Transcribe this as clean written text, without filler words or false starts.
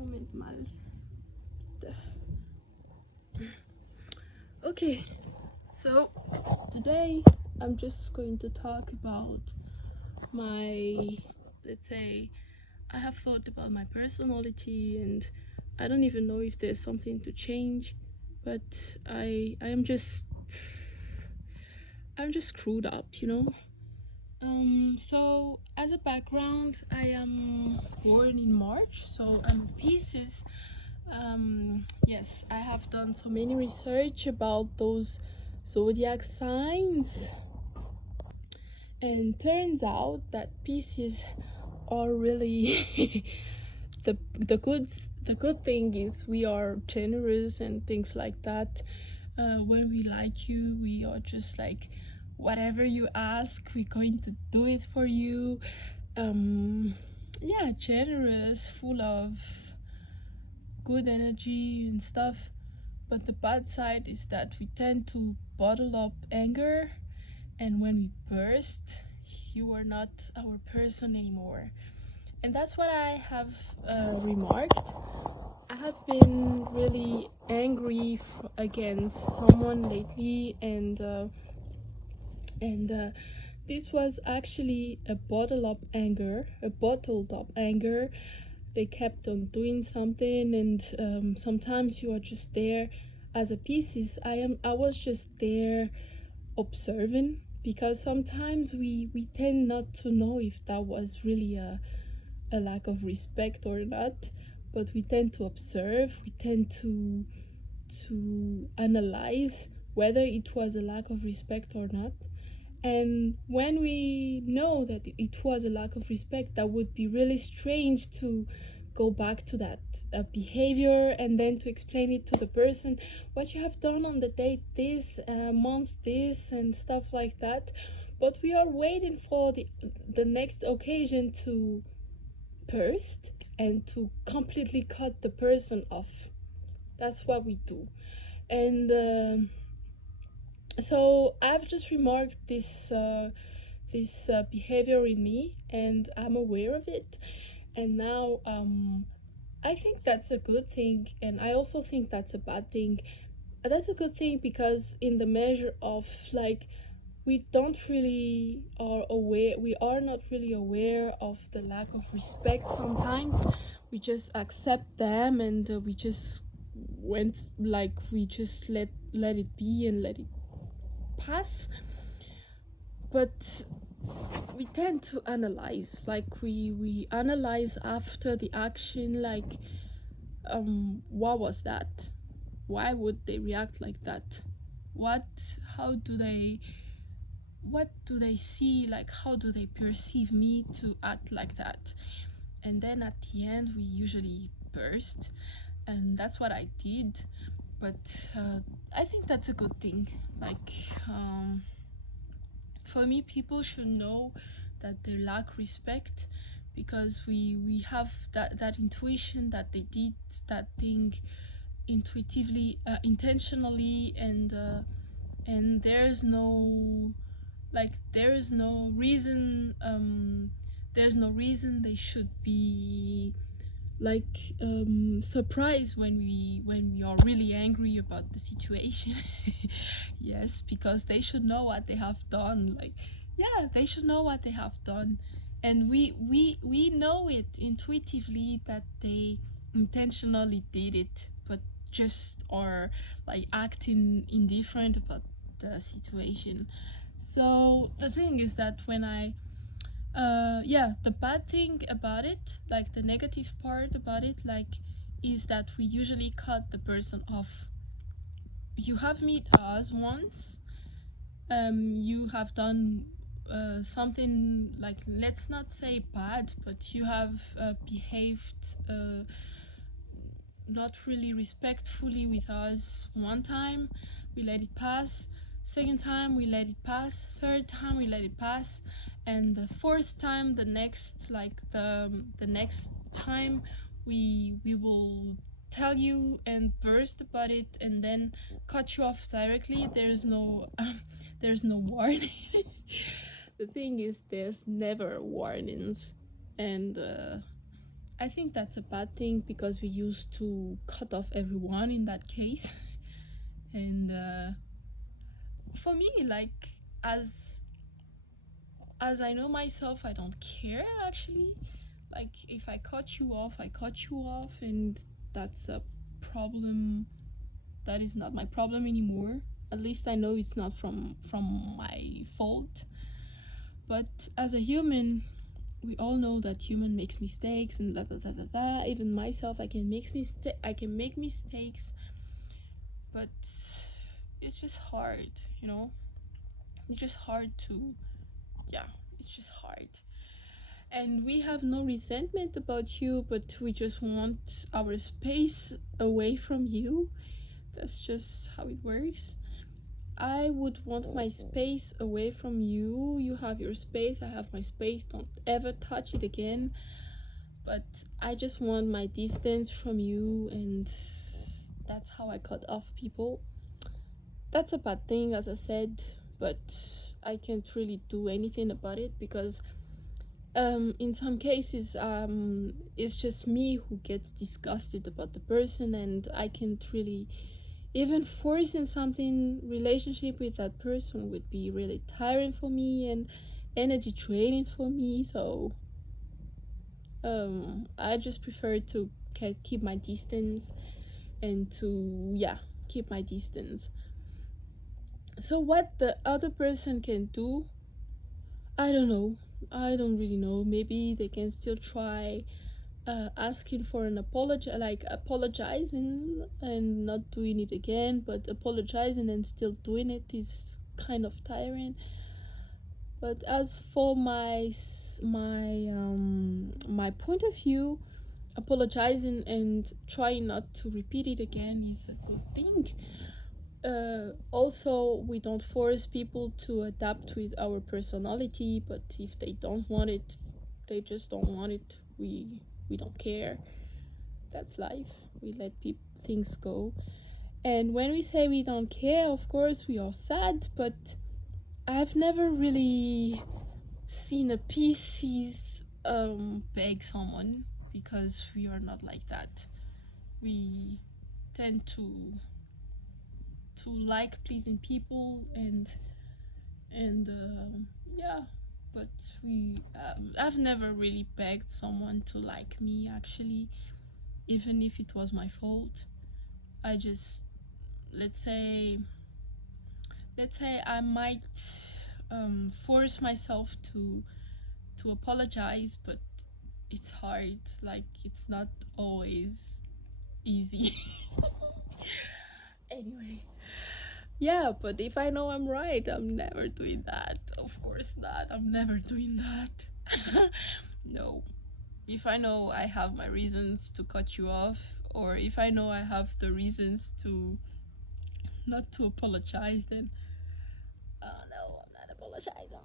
Moment mal. Okay, so today I'm just going to talk about my, let's say, I have thought about my personality, and I don't even know if there's something to change, but I'm just screwed up, you know. So as a background, I am born in March, so I'm Pisces. Yes, I have done so many research about those zodiac signs, and turns out that Pisces are really the good thing is we are generous and things like that. When we like you, we are just like, whatever you ask, we're going to do it for you. Yeah, generous, full of good energy and stuff. But the bad side is that we tend to bottle up anger, and when we burst, you are not our person anymore. And that's what I have remarked. I have been really angry against someone lately, and this was actually a bottled up anger. They kept on doing something, and sometimes you are just there as a Pisces. I was just there observing, because sometimes we tend not to know if that was really a lack of respect or not, but we tend to observe, we tend to analyze whether it was a lack of respect or not. And when we know that it was a lack of respect, that would be really strange to go back to that behavior, and then to explain it to the person, what you have done on the date this month this and stuff like that. But we are waiting for the next occasion to burst and to completely cut the person off. That's what we do. And so I've just remarked this behavior in me, and I'm aware of it. And now I think that's a good thing, and I also think that's a bad thing. That's a good thing because in the measure of, like, we are not really aware of the lack of respect sometimes. We just accept them, and we just let it be and let it pass. But we tend to analyze, like we analyze after the action, like, what was that, why would they react like that, what how do they what do they see, like how do they perceive me to act like that. And then at the end we usually burst, and that's what I did. But I think that's a good thing. Like, for me, people should know that they lack respect, because we have that intuition that they did that thing intuitively, intentionally, and there's no reason, there's no reason they should be like surprised when we are really angry about the situation. Yes, because they should know what they have done. Like, yeah, they should know what they have done, and we know it intuitively that they intentionally did it, but just are like acting indifferent about the situation. So the thing is that when I yeah, the bad thing about it, like the negative part about it, like, is that we usually cut the person off. You have met us once, you have done something, like, let's not say bad, but you have behaved not really respectfully with us one time, we let it pass. Second time we let it pass. Third time we let it pass. And the fourth time, the next time, we will tell you and burst about it, and then cut you off directly. There's no there's no warning. The thing is, there's never warnings, and I think that's a bad thing because we used to cut off everyone in that case. And for me, like, as as I know myself, I don't care actually. Like, if I cut you off, I cut you off, and that's a problem. That is not my problem anymore. At least I know it's not from my fault. But as a human, we all know that human makes mistakes and da da da da da. Even myself, I can make mistakes, but it's just hard, you know. It's just hard to, yeah. It's just hard. And we have no resentment about you, but we just want our space away from you. That's just how it works. I would want my space away from you. You have your space, I have my space. Don't ever touch it again. But I just want my distance from you, and that's how I cut off people. That's a bad thing, as I said, but I can't really do anything about it because in some cases it's just me who gets disgusted about the person, and I can't really even forcing something relationship with that person would be really tiring for me and energy draining for me. So I just prefer to keep my distance and to, yeah, keep my distance. So what the other person can do, I don't know. I don't really know. Maybe they can still try asking for an apology, like apologizing and not doing it again, but apologizing and still doing it is kind of tiring. But as for my point of view, apologizing and trying not to repeat it again is a good thing. Also, we don't force people to adapt with our personality, but if they don't want it, they just don't want it. We don't care. That's life. We let things go. And when we say we don't care, of course we are sad, but I've never really seen a Pisces beg someone, because we are not like that. We tend to like pleasing people, and yeah, but we I've never really begged someone to like me actually, even if it was my fault. I just, let's say I might force myself to apologize, but it's hard. Like, it's not always easy. Anyway, yeah, but if I know I'm right, I'm never doing that. Of course not. I'm never doing that. No. If I know I have my reasons to cut you off, or if I know I have the reasons to not to apologize, then no, I'm not apologizing.